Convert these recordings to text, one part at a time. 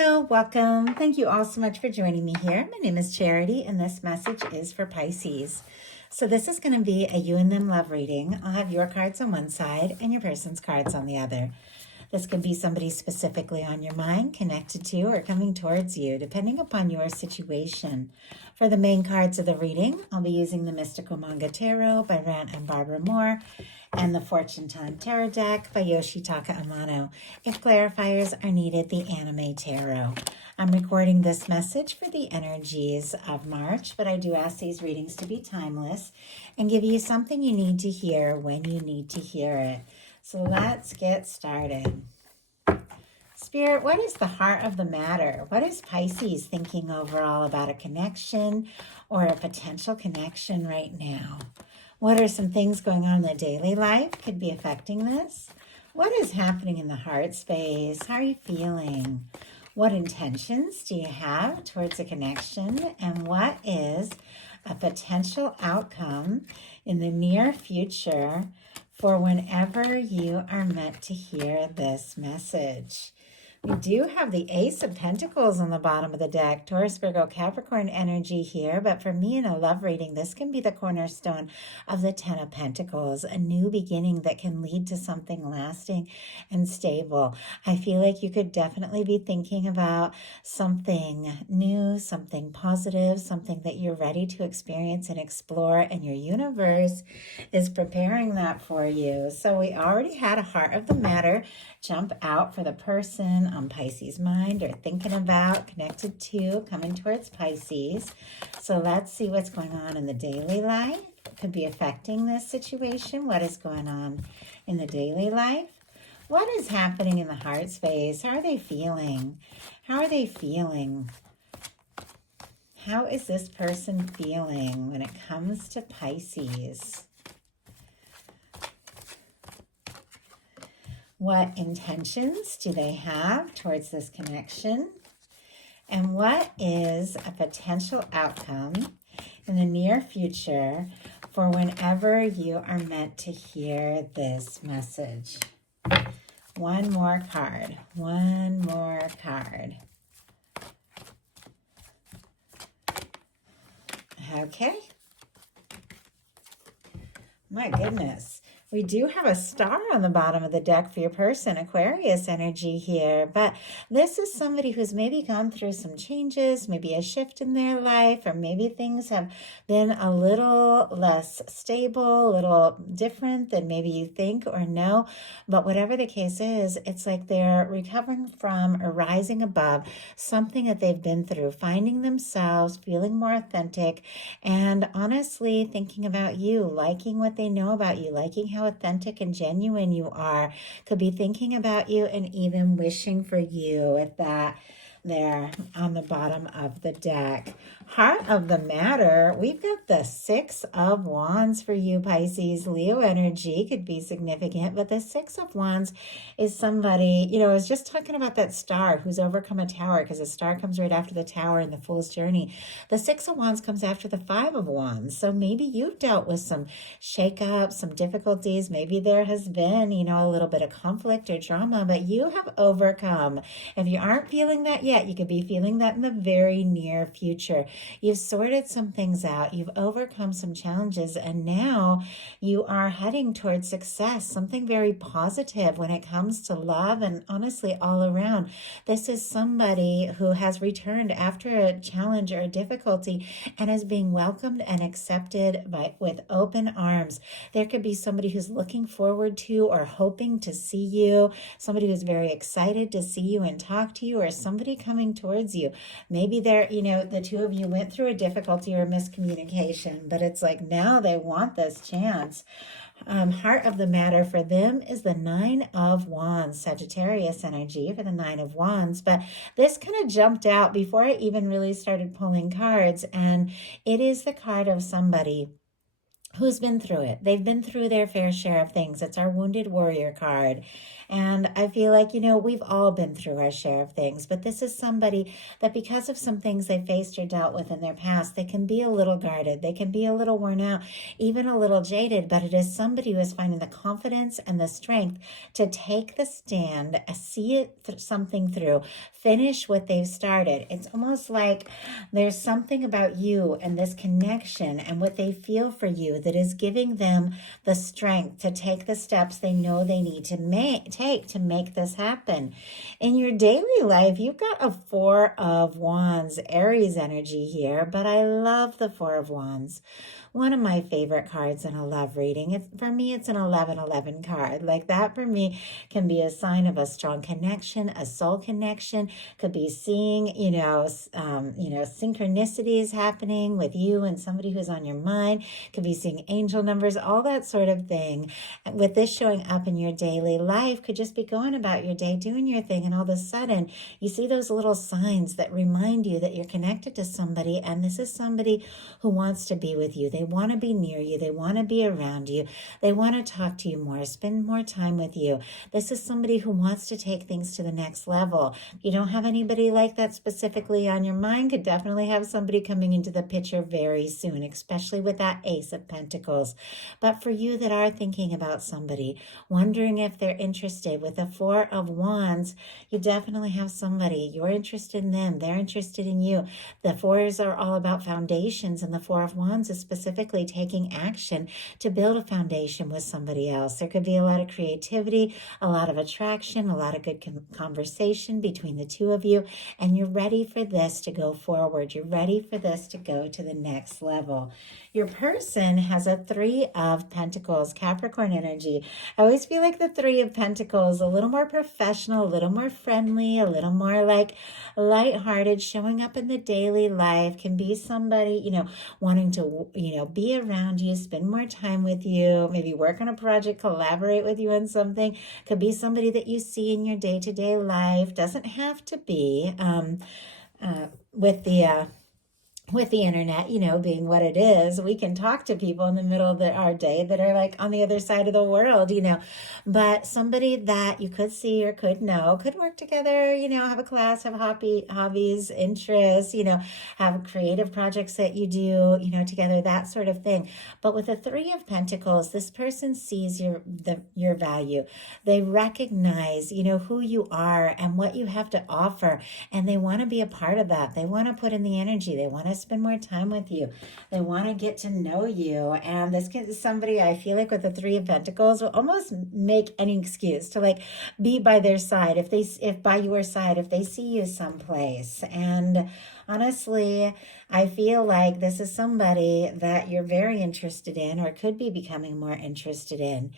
Hello, welcome. Thank you all so much for joining me here. My name is Charity, and this message is for Pisces. So this is going to be a you and them love reading. I'll have your cards on one side and your person's cards on the other. This could be somebody specifically on your mind, connected to, or coming towards you, depending upon your situation. For the main cards of the reading, I'll be using the Mystical Manga Tarot by Rant and Barbara Moore and the Fortune Telling Tarot deck by Yoshitaka Amano. If clarifiers are needed, the Anime Tarot. I'm recording this message for the energies of March, but I do ask these readings to be timeless and give you something you need to hear when you need to hear it. So let's get started. Spirit, what is the heart of the matter? What is Pisces thinking overall about a connection or a potential connection right now? What are some things going on in the daily life could be affecting this? What is happening in the heart space? How are you feeling? What intentions do you have towards a connection? And what is a potential outcome in the near future for whenever you are meant to hear this message? We do have the Ace of Pentacles on the bottom of the deck, Taurus, Virgo, Capricorn energy here. But for me in a love reading, this can be the cornerstone of the Ten of Pentacles, a new beginning that can lead to something lasting and stable. I feel like you could definitely be thinking about something new, something positive, something that you're ready to experience and explore, and your universe is preparing that for you. So we already had a heart of the matter jump out for the person on Pisces mind or thinking about, connected to, coming towards Pisces. So let's see what's going on in the daily life. Could be affecting this situation. What is going on in the daily life? What is happening in the heart space? How are they feeling? How are they feeling? How is this person feeling when it comes to Pisces? What intentions do they have towards this connection? And what is a potential outcome in the near future for whenever you are meant to hear this message? One more card. One more card. Okay. My goodness. We do have a star on the bottom of the deck for your person, Aquarius energy here, but this is somebody who's maybe gone through some changes, maybe a shift in their life, or maybe things have been a little less stable, a little different than maybe you think or know. But whatever the case is, it's like they're recovering from or rising above something that they've been through, finding themselves, feeling more authentic, and honestly thinking about you, liking what they know about you, liking how authentic and genuine you are, could be thinking about you and even wishing for you with that there on the bottom of the deck. Heart of the matter, we've got the Six of Wands for you, Pisces. Leo energy could be significant, but the Six of Wands is somebody, I was just talking about that star who's overcome a tower, because the star comes right after the tower in the Fool's Journey. The Six of Wands comes after the Five of Wands. So maybe you've dealt with some shakeups, some difficulties. Maybe there has been, a little bit of conflict or drama, but you have overcome. If you aren't feeling that yet, you could be feeling that in the very near future. You've sorted some things out. You've overcome some challenges, and now you are heading towards success, something very positive when it comes to love and honestly all around. This is somebody who has returned after a challenge or a difficulty and is being welcomed and accepted with open arms. There could be somebody who's looking forward to or hoping to see you, somebody who's very excited to see you and talk to you, or somebody coming towards you. Maybe they're, the two of you went through a difficulty or a miscommunication, but it's like now they want this chance. Heart of the matter for them is the Nine of Wands, Sagittarius energy for the Nine of Wands. But this kind of jumped out before I even really started pulling cards, and it is the card of somebody who's been through it. They've been through their fair share of things. It's our wounded warrior card. And I feel like, we've all been through our share of things, but this is somebody that because of some things they faced or dealt with in their past, they can be a little guarded. They can be a little worn out, even a little jaded, but it is somebody who is finding the confidence and the strength to take the stand, see something through, finish what they've started. It's almost like there's something about you and this connection and what they feel for you that is giving them the strength to take the steps they know they need to take to make this happen. In your daily life, you've got a Four of Wands, Aries energy here, but I love the Four of Wands. One of my favorite cards in a love reading. For me, it's an 1111 card. Like that for me can be a sign of a strong connection, a soul connection. Could be seeing, synchronicities happening with you and somebody who's on your mind. Could be seeing angel numbers, all that sort of thing. With this showing up in your daily life, could just be going about your day, doing your thing, and all of a sudden you see those little signs that remind you that you're connected to somebody, and this is somebody who wants to be with you. They want to be near you. They want to be around you. They want to talk to you more, spend more time with you. This is somebody who wants to take things to the next level. If you don't have anybody like that specifically on your mind, could definitely have somebody coming into the picture very soon, especially with that Ace of Pentacles. But for you that are thinking about somebody, wondering if they're interested, with the Four of Wands, you definitely have somebody. You're interested in them. They're interested in you. The fours are all about foundations, and the Four of Wands is specifically taking action to build a foundation with somebody else. There could be a lot of creativity, a lot of attraction, a lot of good conversation between the two of you, and you're ready for this to go forward. You're ready for this to go to the next level. Your person has a Three of Pentacles, Capricorn energy. I always feel like the Three of Pentacles, a little more professional, a little more friendly, a little more like lighthearted, showing up in the daily life, can be somebody, wanting to, be around you, spend more time with you, maybe work on a project, collaborate with you on something. Could be somebody that you see in your day-to-day life. Doesn't have to be with the internet, being what it is, we can talk to people in the middle of our day that are like on the other side of the world, but somebody that you could see or could know, could work together, have a class, have hobbies, interests, have creative projects that you do, together, that sort of thing. But with the Three of Pentacles, this person sees your value. They recognize, who you are and what you have to offer, and they want to be a part of that. They want to put in the energy. They want to spend more time with you. They want to get to know you. And this is somebody, I feel like, with the Three of Pentacles will almost make any excuse to like be by their side, if by your side, if they see you someplace. And honestly, I feel like this is somebody that you're very interested in, or could be becoming more interested in.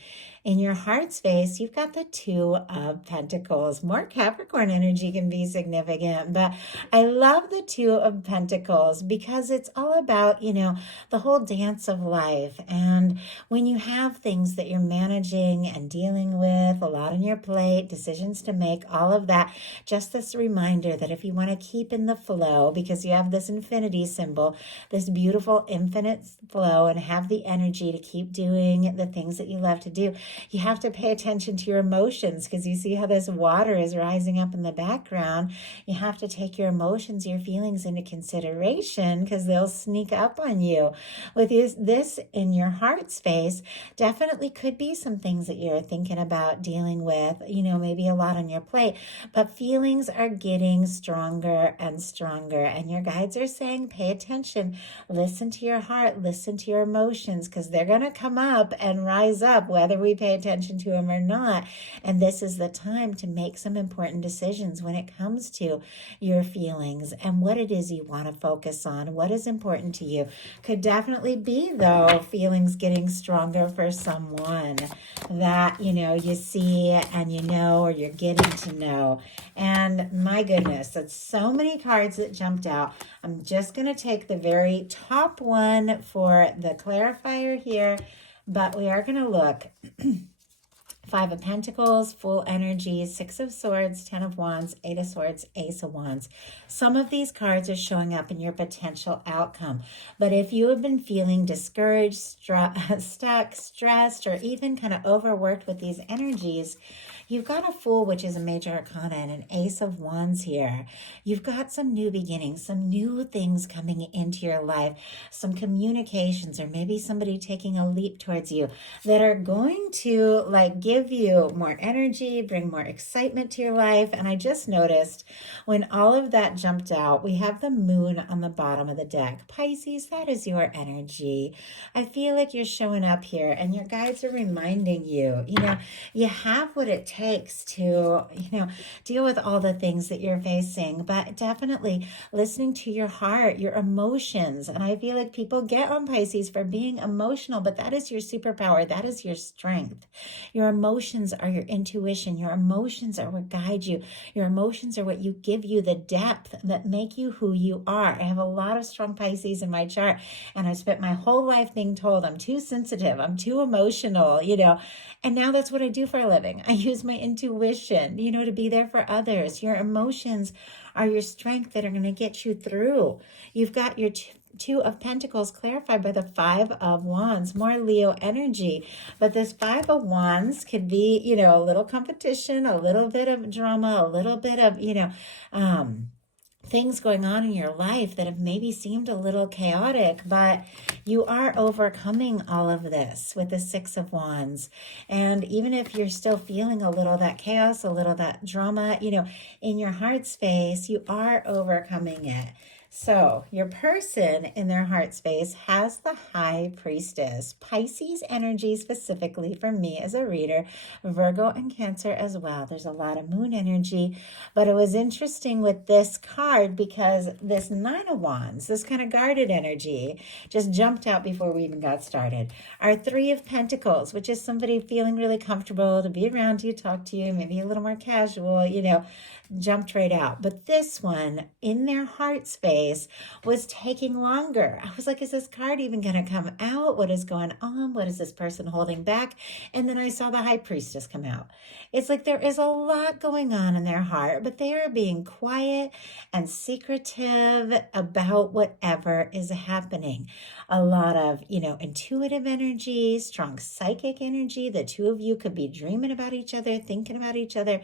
In your heart space, you've got the Two of Pentacles. More Capricorn energy can be significant, but I love the Two of Pentacles because it's all about, the whole dance of life. And when you have things that you're managing and dealing with, a lot on your plate, decisions to make, all of that, just this reminder that if you want to keep in the flow, because you have this infinity symbol, this beautiful infinite flow, and have the energy to keep doing the things that you love to do, you have to pay attention to your emotions, because you see how this water is rising up in the background. You have to take your emotions, your feelings into consideration, because they'll sneak up on you. With this in your heart space, definitely could be some things that you're thinking about dealing with, maybe a lot on your plate, but feelings are getting stronger and stronger, and your guides are saying, pay attention, listen to your heart, listen to your emotions, because they're going to come up and rise up, whether we pay attention to them or not. And this is the time to make some important decisions when it comes to your feelings and what it is you want to focus on, what is important to you. Could definitely be, though, feelings getting stronger for someone that, you see and or you're getting to know. And my goodness, that's so many cards that jumped out. I'm just going to take the very top one for the clarifier here, but we are going to look Five of Pentacles, full energy, Six of Swords, Ten of Wands, Eight of Swords, Ace of Wands. Some of these cards are showing up in your potential outcome. But if you have been feeling discouraged, stuck, stressed, or even kind of overworked with these energies, you've got a Fool, which is a major arcana, and an Ace of Wands here. You've got some new beginnings, some new things coming into your life, some communications, or maybe somebody taking a leap towards you that are going to give you more energy, bring more excitement to your life. And I just noticed when all of that jumped out, we have the moon on the bottom of the deck. Pisces, that is your energy. I feel like you're showing up here and your guides are reminding you, you have what it takes to, deal with all the things that you're facing, but definitely listening to your heart, your emotions. And I feel like people get on Pisces for being emotional, but that is your superpower. That is your strength. Your emotions are your intuition. Your emotions are what guide you. Your emotions are what give you the depth that make you who you are. I have a lot of strong Pisces in my chart, and I've spent my whole life being told I'm too sensitive, I'm too emotional, and now that's what I do for a living. I use my intuition, to be there for others. Your emotions are your strength that are going to get you through. You've got your Two of Pentacles clarified by the Five of Wands, more Leo energy. But this Five of Wands could be, a little competition, a little bit of drama, a little bit of, things going on in your life that have maybe seemed a little chaotic, but you are overcoming all of this with the Six of Wands. And even if you're still feeling a little that chaos, a little that drama, in your heart space, you are overcoming it. So your person in their heart space has the High Priestess, Pisces energy specifically for me as a reader, Virgo and Cancer as well. There's a lot of moon energy, but it was interesting with this card because this Nine of Wands, this kind of guarded energy, just jumped out before we even got started. Our Three of Pentacles, which is somebody feeling really comfortable to be around you, talk to you, maybe a little more casual, jumped right out. But this one in their heart space was taking longer. I was like, is this card even going to come out? What is going on? What is this person holding back? And then I saw the High Priestess come out. It's like there is a lot going on in their heart, but they are being quiet and secretive about whatever is happening. A lot of, intuitive energy, strong psychic energy. The two of you could be dreaming about each other, thinking about each other,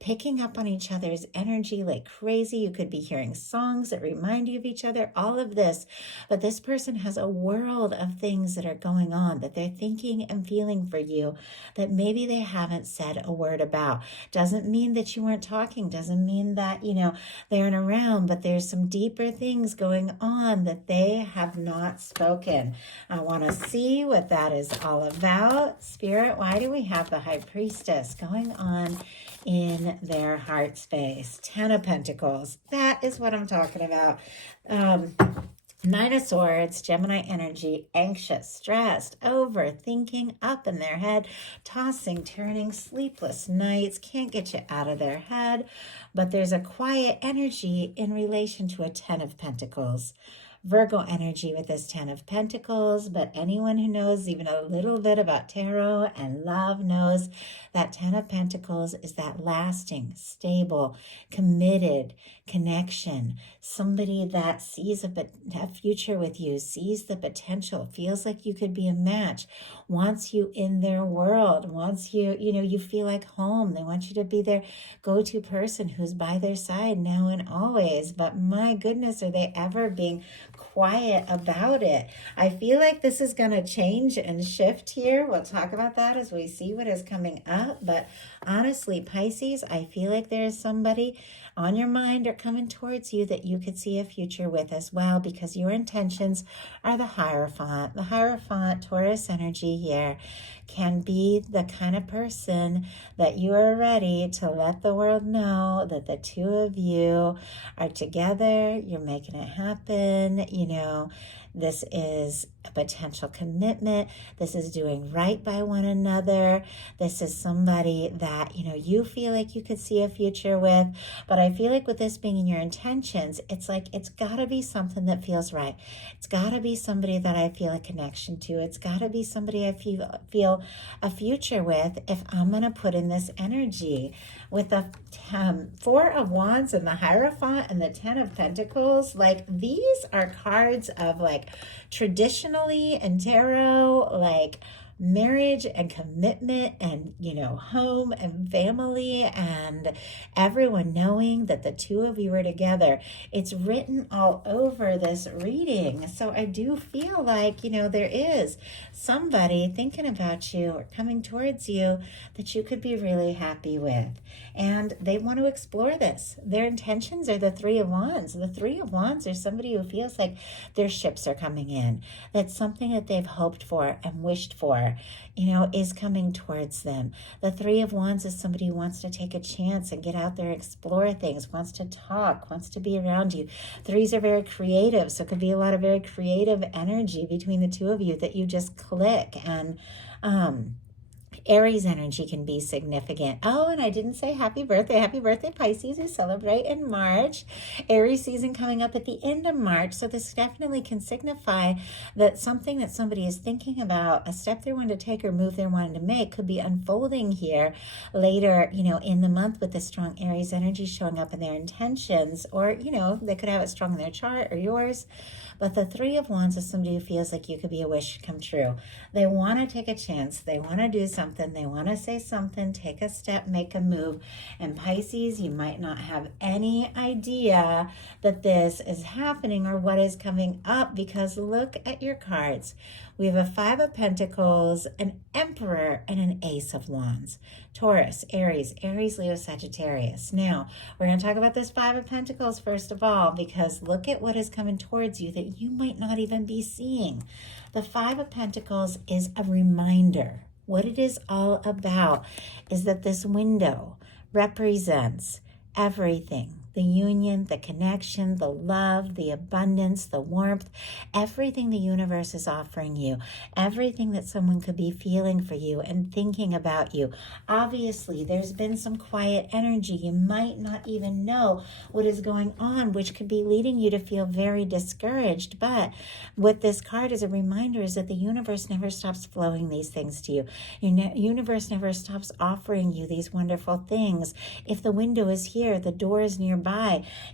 picking up on each other's energy like crazy. You could be hearing songs that remind you of each other, all of this. But this person has a world of things that are going on that they're thinking and feeling for you that maybe they haven't said a word about. Doesn't mean that you weren't talking, doesn't mean that, they aren't around, but there's some deeper things going on that they have not spoken. I want to see what that is all about. Spirit, why do we have the High Priestess going on in their heart space? Ten of Pentacles. That is what I'm talking about. Nine of Swords, Gemini energy, anxious, stressed, overthinking, up in their head, tossing, turning, sleepless nights, can't get you out of their head. But there's a quiet energy in relation to a Ten of Pentacles. Virgo energy with this Ten of Pentacles, but anyone who knows even a little bit about tarot and love knows that Ten of Pentacles is that lasting, stable, committed connection. Somebody that sees a future with you, sees the potential, feels like you could be a match, wants you in their world, wants you, you feel like home. They want you to be their go-to person who's by their side now and always. But my goodness, are they ever being quiet about it? I feel like this is going to change and shift here. We'll talk about that as we see what is coming up. But honestly, Pisces, I feel like there is somebody on your mind or coming towards you that you could see a future with as well, because your intentions are the Hierophant. The Hierophant, Taurus energy here, can be the kind of person that you are ready to let the world know that the two of you are together, you're making it happen, this is a potential commitment. This is doing right by one another. This is somebody that, you feel like you could see a future with. But I feel like with this being in your intentions, it's like it's got to be something that feels right. It's got to be somebody that I feel a connection to. It's got to be somebody I feel a future with if I'm going to put in this energy. With the Four of Wands and the Hierophant and the Ten of Pentacles, like these are cards of like traditionally in tarot, like marriage and commitment and, you know, home and family and everyone knowing that the two of you are together. It's written all over this reading. So I do feel like, you know, there is somebody thinking about you or coming towards you that you could be really happy with. And they want to explore this. Their intentions are the Three of Wands. The Three of Wands are somebody who feels like their ships are coming in. That's something that they've hoped for and wished for, you know, is coming towards them. The Three of Wands is somebody who wants to take a chance and get out there and explore things, wants to talk, wants to be around you. Threes are very creative, so it could be a lot of very creative energy between the two of you that you just click. And Aries energy can be significant. Oh, and I didn't say happy birthday. Happy birthday, Pisces, who celebrate in March. Aries season coming up at the end of March. So this definitely can signify that something that somebody is thinking about, a step they're wanting to take or move they're wanting to make, could be unfolding here later, you know, in the month with the strong Aries energy showing up in their intentions. Or, you know, they could have it strong in their chart or yours. But the Three of Wands is somebody who feels like you could be a wish come true. They want to take a chance. They want to do something. They want to say something, take a step, make a move. And Pisces, you might not have any idea that this is happening or what is coming up, because look at your cards. We have a Five of Pentacles, an Emperor, and an Ace of Wands. Taurus, Aries, Leo, Sagittarius. Now, we're going to talk about this Five of Pentacles first of all, because look at what is coming towards you that you might not even be seeing. The Five of Pentacles is a reminder. What it is all about is that this window represents everything. The union, the connection, the love, the abundance, the warmth, everything the universe is offering you, everything that someone could be feeling for you and thinking about you. Obviously, there's been some quiet energy. You might not even know what is going on, which could be leading you to feel very discouraged. But what this card is a reminder is that the universe never stops flowing these things to you. Your universe never stops offering you these wonderful things. If the window is here, the door is nearby,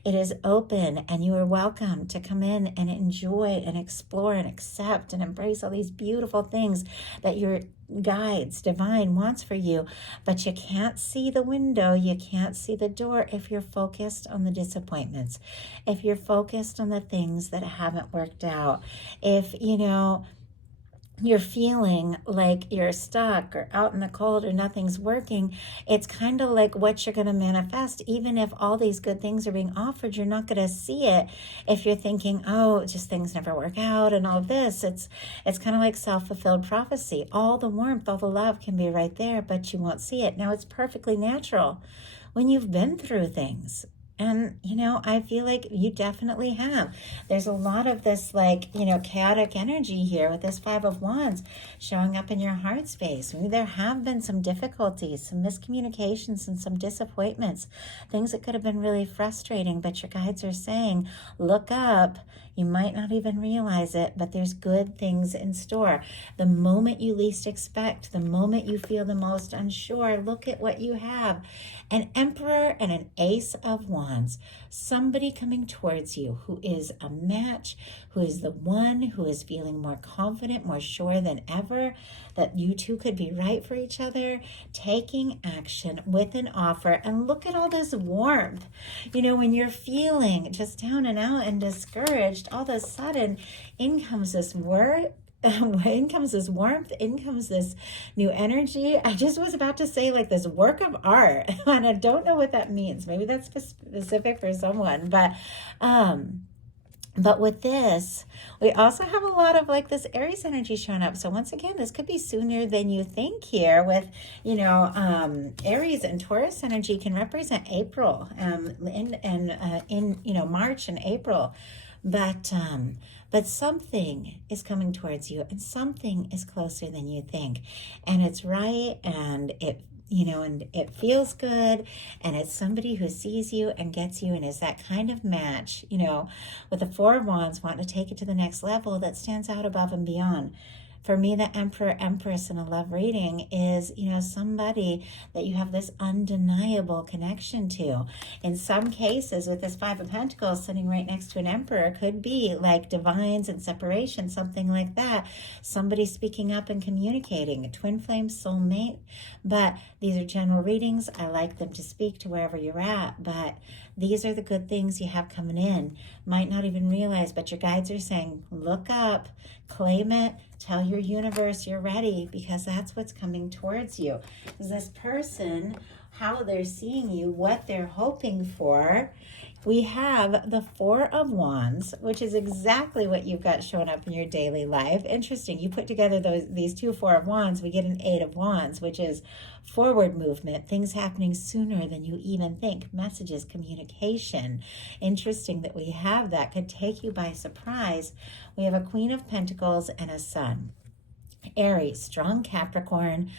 it is open, and you are welcome to come in and enjoy and explore and accept and embrace all these beautiful things that your guides, divine, wants for you. But you can't see the window, you can't see the door if you're focused on the disappointments, if you're focused on the things that haven't worked out, if, you know, you're feeling like you're stuck or out in the cold or nothing's working. It's kind of like what you're going to manifest. Even if all these good things are being offered, you're not going to see it if you're thinking, oh, just things never work out and all this. It's kind of like self-fulfilled prophecy. All the warmth, all the love can be right there, but you won't see it. Now, it's perfectly natural when you've been through things. And, you know, I feel like you definitely have. There's a lot of this, like, you know, chaotic energy here with this Five of Wands showing up in your heart space. Maybe there have been some difficulties, some miscommunications, and some disappointments, things that could have been really frustrating, but your guides are saying, look up. You might not even realize it, but there's good things in store. The moment you least expect, the moment you feel the most unsure, look at what you have. An Emperor and an Ace of Wands. Somebody coming towards you who is a match, who is the one who is feeling more confident, more sure than ever that you two could be right for each other, taking action with an offer. And look at all this warmth. You know, when you're feeling just down and out and discouraged, all of a sudden in comes this word. In comes this warmth, in comes this new energy. I just was about to say like this work of art, and I don't know what that means. Maybe that's specific for someone, but with this, we also have a lot of like this Aries energy showing up. So once again, this could be sooner than you think here with, you know, Aries and Taurus energy can represent April in you know, March and April. But something is coming towards you, and something is closer than you think, and it's right, and it, you know, and it feels good, and it's somebody who sees you and gets you and is that kind of match, you know, with the Four of Wands wanting to take it to the next level that stands out above and beyond. For me, the Emperor Empress in a love reading is, somebody that you have this undeniable connection to. In some cases, with this Five of Pentacles sitting right next to an Emperor, could be like divines and separation, something like that. Somebody speaking up and communicating, a twin flame soulmate. But these are general readings. I like them to speak to wherever you're at, but these are the good things you have coming in. Might not even realize, but your guides are saying, look up, claim it, tell your universe you're ready, because that's what's coming towards you. Is this person, how they're seeing you, what they're hoping for. We have the Four of Wands, which is exactly what you've got showing up in your daily life. Interesting. You put together these two Four of Wands, we get an Eight of Wands, which is forward movement, things happening sooner than you even think, messages, communication. Interesting that we have that. Could take you by surprise. We have a Queen of Pentacles and a Sun. Aries, strong Capricorn,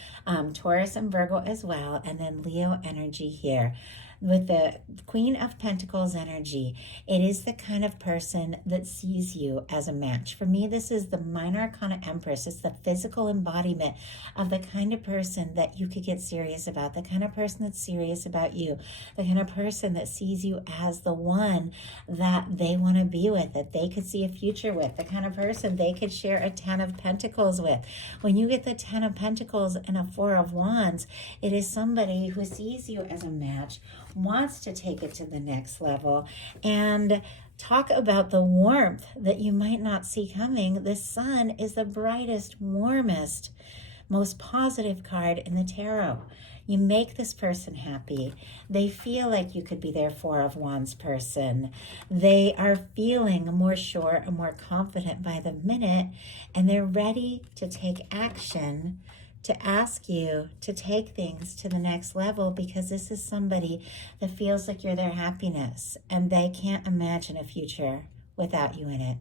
Taurus and Virgo as well, and then Leo energy here. With the Queen of Pentacles energy, it is the kind of person that sees you as a match. For me, this is the Minor Arcana Empress. It's the physical embodiment of the kind of person that you could get serious about, the kind of person that's serious about you, the kind of person that sees you as the one that they want to be with, that they could see a future with, the kind of person they could share a Ten of Pentacles with. When you get the Ten of Pentacles and a Four of Wands, it is somebody who sees you as a match, wants to take it to the next level, and talk about the warmth that you might not see coming. The Sun is the brightest, warmest, most positive card in the tarot. You make this person happy. They feel like you could be their Four of Wands person. They are feeling more sure and more confident by the minute, and they're ready to take action, to ask you to take things to the next level, because this is somebody that feels like you're their happiness and they can't imagine a future without you in it.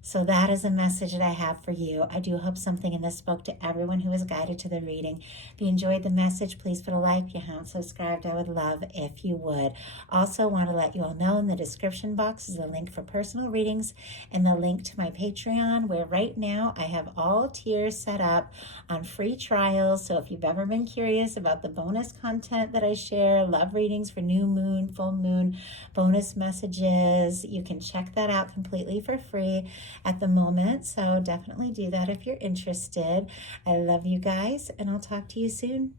So that is a message that I have for you. I do hope something in this spoke to everyone who was guided to the reading. If you enjoyed the message, please put a like. If you haven't subscribed, I would love if you would. Also want to let you all know in the description box is a link for personal readings and the link to my Patreon, where right now I have all tiers set up on free trials. So if you've ever been curious about the bonus content that I share, love readings for new moon, full moon, bonus messages, you can check that out completely for free at the moment. So definitely do that if you're interested. I love you guys, and I'll talk to you soon.